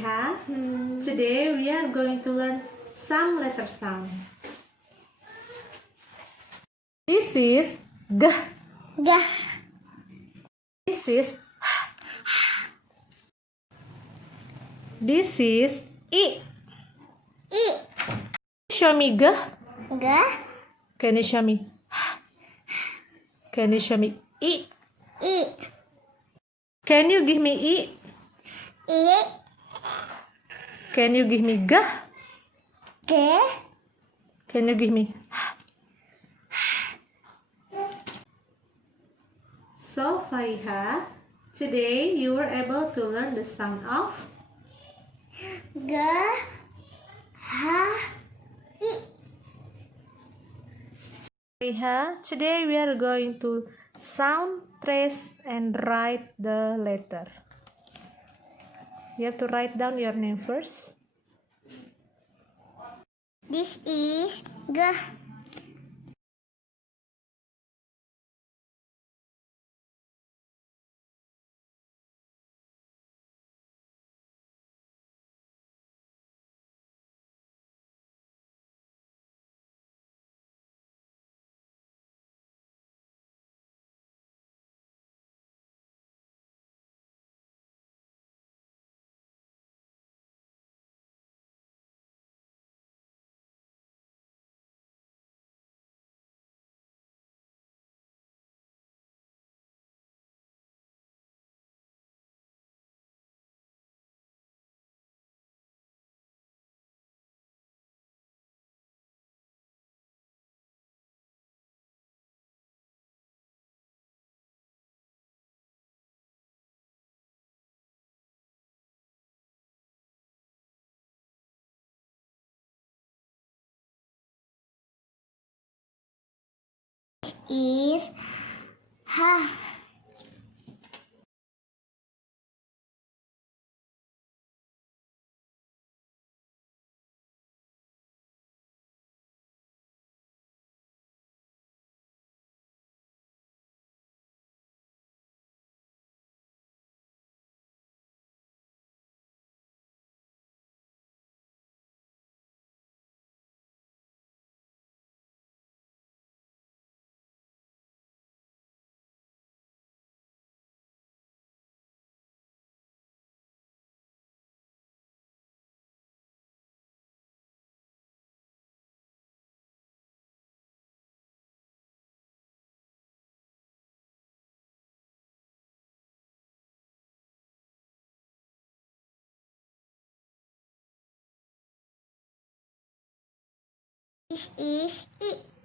Today we are going to learn some letter sound. This is G. G. This is This is I. I. Show me G. G. Can you show me? Can you show me I? I. Can you give me I? I. Can you give me G? G. Can you give me? So Fariha, today you were able to learn the sound of G. H. I. Fariha, today we are going to sound, trace, and write the letter. You have to write down your name first. This is G. Is H. This is I.